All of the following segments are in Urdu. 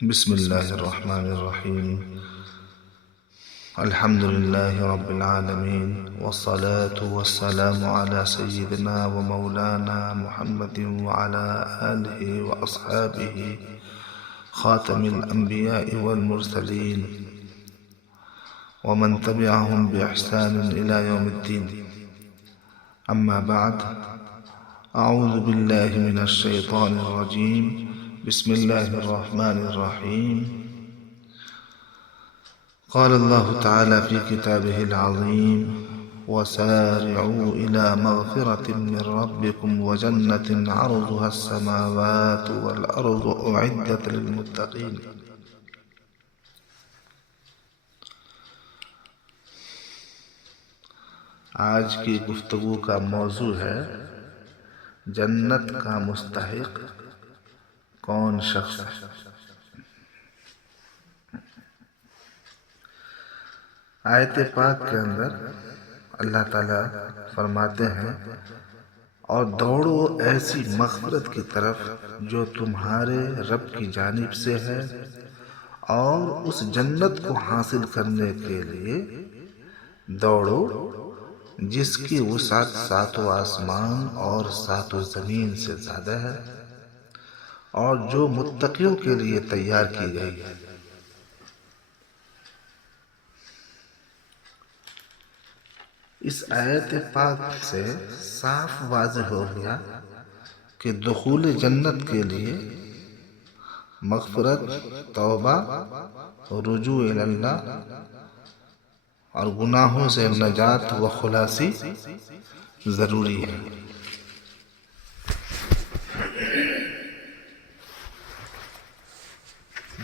بسم الله الرحمن الرحيم. الحمد لله رب العالمين، والصلاة والسلام على سيدنا ومولانا محمد وعلى آله وأصحابه خاتم الأنبياء والمرسلين ومن تبعهم بإحسان إلى يوم الدين. أما بعد، أعوذ بالله من الشيطان الرجيم. بسم الله الرحمن الرحيم. قال الله تعالى في كتابه العظيم: وسارعوا إلى مغفرة من ربكم وجنة عرضها السماوات والأرض أعدت للمتقين. آج کی گفتگو کا موضوع ہے جنت کا مستحق کون شخص ہے۔ آیت پاک کے اندر اللہ تعالیٰ فرماتے ہیں: اور دوڑو ایسی مغفرت کی طرف جو تمہارے رب کی جانب سے ہے، اور اس جنت کو حاصل کرنے کے لیے دوڑو جس کی وسعت ساتوں آسمان اور ساتوں زمین سے زیادہ ہے، اور جو متقیوں کے لیے تیار کی گئی ہے۔ اس آیت پاک سے صاف واضح ہو گیا کہ دخول جنت کے لیے مغفرت، توبہ، رجوع الی اللہ اور گناہوں سے نجات و خلاصی ضروری ہے۔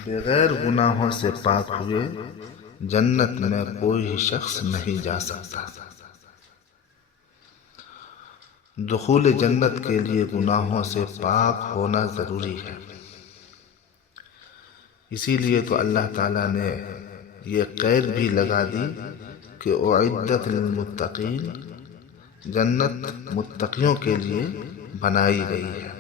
بغیر گناہوں سے پاک ہوئے جنت میں کوئی شخص نہیں جا سکتا۔ دخول جنت کے لیے گناہوں سے پاک ہونا ضروری ہے۔ اسی لیے تو اللہ تعالیٰ نے یہ قید بھی لگا دی کہ اعدت للمتقین، جنت متقیوں کے لیے بنائی گئی ہے۔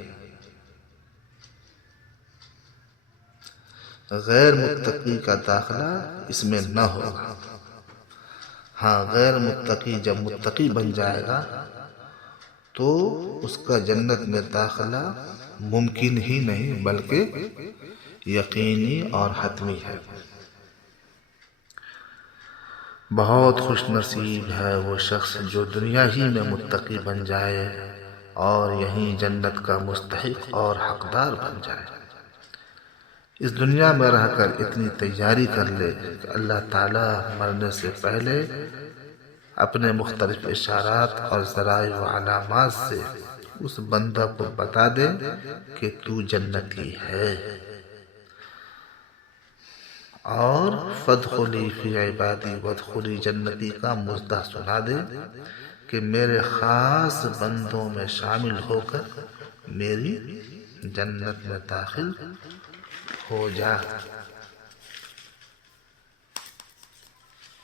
غیر متقی کا داخلہ اس میں نہ ہوگا۔ ہاں، غیر متقی جب متقی بن جائے گا تو اس کا جنت میں داخلہ ممکن ہی نہیں بلکہ یقینی اور حتمی ہے۔ بہت خوش نصیب ہے وہ شخص جو دنیا ہی میں متقی بن جائے اور یہیں جنت کا مستحق اور حقدار بن جائے۔ اس دنیا میں رہ کر اتنی تیاری کر لے کہ اللہ تعالیٰ مرنے سے پہلے اپنے مختلف اشارات اور ذرائع و علامات سے اس بندہ کو بتا دے کہ تو جنتی ہے، اور فادخلی فی عبادی وادخلی جنتی کا مژدہ سنا دے کہ میرے خاص بندوں میں شامل ہو کر میری جنت میں داخل ہو جا۔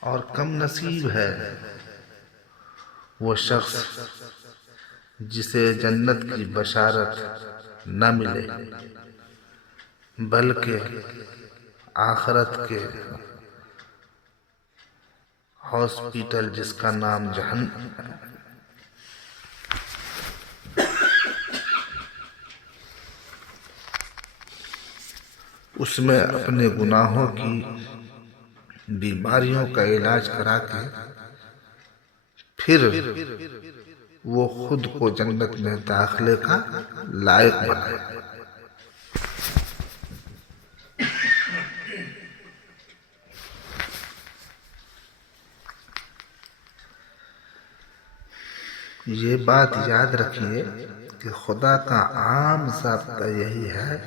اور کم نصیب ہے وہ شخص جسے جنت کی بشارت نہ ملے بلکہ آخرت کے ہاسپٹل جس کا نام جہنم ہے، اس میں اپنے گناہوں کی بیماریوں کا علاج کرا کے پھر وہ خود کو جنت میں داخلے کا لائق بنائے۔ یہ بات یاد رکھیے کہ خدا کا عام ضابطہ یہی ہے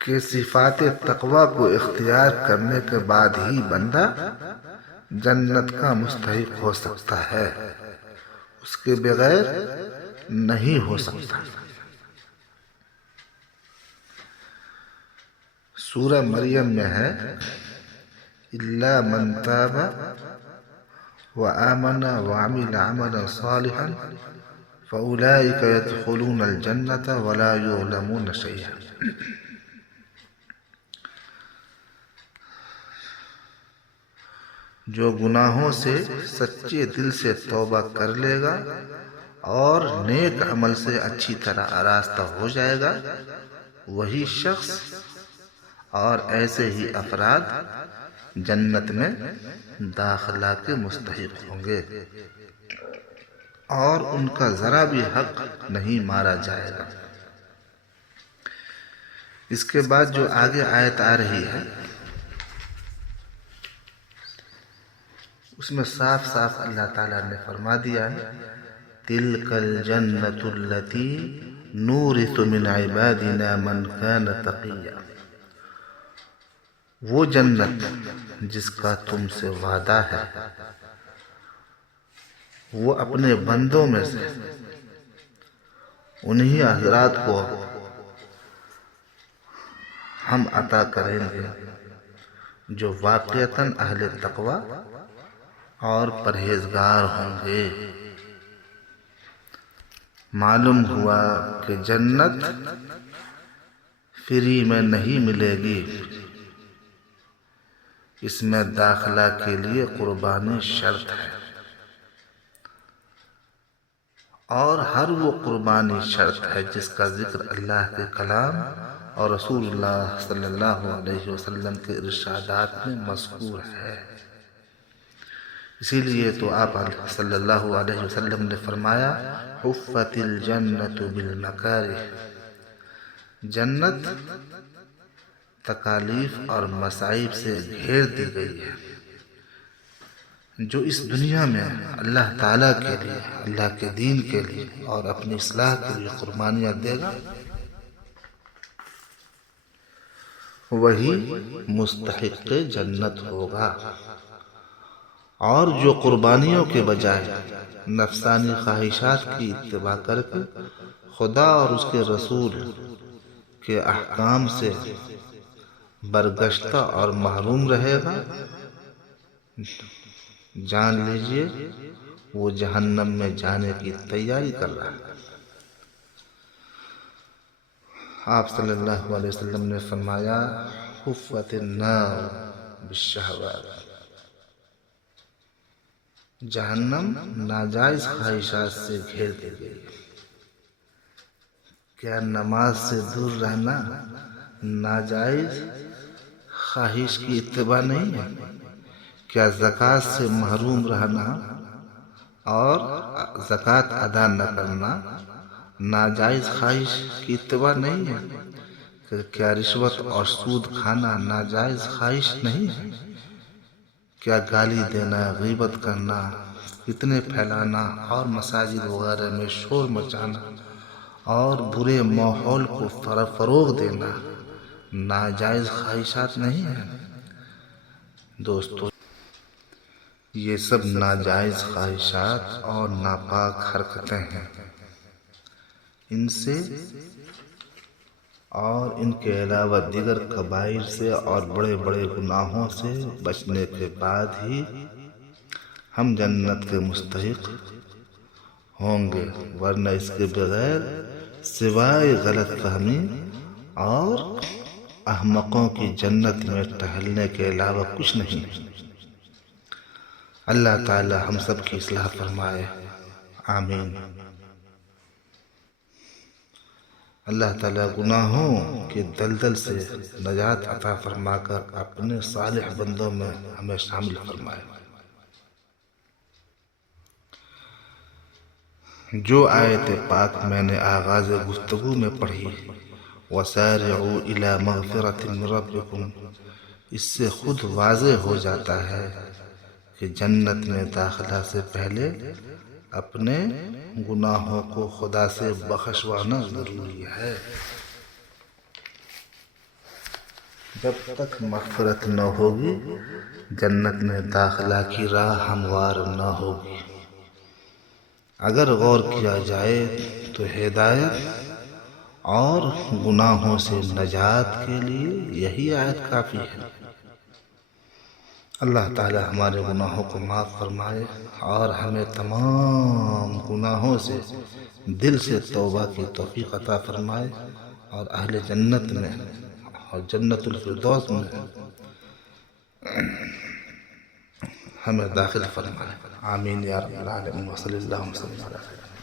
کہ صفات تقوی کو اختیار کرنے کے بعد ہی بندہ جنت کا مستحق ہو سکتا ہے، اس کے بغیر نہیں ہو سکتا۔ سورہ مریم میں ہے: الا من تاب وآمن وعمل عملا صالحا فأولئك يدخلون الجنة ولا يظلمون شيئا۔ جو گناہوں سے سچے دل سے توبہ کر لے گا اور نیک عمل سے اچھی طرح آراستہ ہو جائے گا، وہی شخص اور ایسے ہی افراد جنت میں داخلہ کے مستحق ہوں گے اور ان کا ذرا بھی حق نہیں مارا جائے گا۔ اس کے بعد جو آگے آیت آ رہی ہے اس میں صاف صاف اللہ تعالیٰ نے فرما دیا ہے، تِلْكَ الْجَنَّةُ الَّتِي نُورِثُ مِنْ عِبَادِنَا مَنْ كَانَ تَقِيًّا، وہ جنت جس کا تم سے وعدہ ہے وہ اپنے بندوں میں سے انہی حضرات کو ہم عطا کریں گے جو واقعتاً اہل تقوی اور پرہیزگار ہوں گے۔ معلوم ہوا کہ جنت فری میں نہیں ملے گی، اس میں داخلہ کے لیے قربانی شرط ہے، اور ہر وہ قربانی شرط ہے جس کا ذکر اللہ کے کلام اور رسول اللہ صلی اللہ علیہ وسلم کے ارشادات میں مذکور ہے۔ اسی لیے تو آپ صلی اللہ علیہ وسلم نے فرمایا، حفت الجنت بالمکارہ، جنت تکالیف اور مصائب سے گھیر دی گئی ہے۔ جو اس دنیا میں اللہ تعالیٰ کے لیے، اللہ کے دین کے لیے اور اپنی اصلاح کے لیے قربانیاں دے گا وہی مستحق جنت ہوگا، اور جو قربانیوں کے بجائے نفسانی خواہشات کی اتباع کر کے خدا اور اس کے رسول کے احکام سے برگشتہ اور محروم رہے گا، جان لیجئے وہ جہنم میں جانے کی تیاری کر رہا ہے۔ آپ صلی اللہ علیہ وسلم نے فرمایا، حفت النار بالشہوات، جہنم ناجائز خواہشات سے گھیر دی گئی۔ کیا نماز سے دور رہنا ناجائز خواہش کی اتباع نہیں ہے؟ کیا زکوٰۃ سے محروم رہنا اور زکوٰۃ ادا نہ کرنا ناجائز خواہش کی اتباع نہیں ہے؟ کیا رشوت اور سود کھانا ناجائز خواہش نہیں ہے؟ کیا گالی دینا، غیبت کرنا، فتنے پھیلانا اور مساجد وغیرہ میں شور مچانا اور برے ماحول کو فروغ دینا ناجائز خواہشات نہیں ہیں؟ دوستو، یہ سب ناجائز خواہشات اور ناپاک حرکتیں ہیں۔ ان سے اور ان کے علاوہ دیگر کبائر سے اور بڑے بڑے گناہوں سے بچنے کے بعد ہی ہم جنت کے مستحق ہوں گے، ورنہ اس کے بغیر سوائے غلط فہمی اور احمقوں کی جنت میں ٹہلنے کے علاوہ کچھ نہیں۔ اللہ تعالی ہم سب کی اصلاح فرمائے، آمین۔ اللہ تعالیٰ گناہوں کے دلدل سے نجات عطا فرما کر اپنے صالح بندوں میں ہمیں شامل فرمائے۔ جو آیت پاک میں نے آغاز گفتگو میں پڑھی، وَسَارِعُوا إِلَى مَغْفِرَةٍ مِّن رَبِّكُمْ، اس سے خود واضح ہو جاتا ہے کہ جنت میں داخلہ سے پہلے اپنے گناہوں کو خدا سے بخشوانا ضروری ہے۔ جب تک مغفرت نہ ہوگی جنت میں داخلہ کی راہ ہموار نہ ہوگی۔ اگر غور کیا جائے تو ہدایت اور گناہوں سے نجات کے لیے یہی آیت کافی ہے۔ اللہ تعالی ہمارے گناہوں کو معاف فرمائے اور ہمیں تمام گناہوں سے دل سے توبہ کی توفیق عطا فرمائے، اور اہل جنت میں اور جنت الفردوس میں ہمیں داخل فرمائے. آمین یا رب العالمین. وصلی اللہ وسلم علی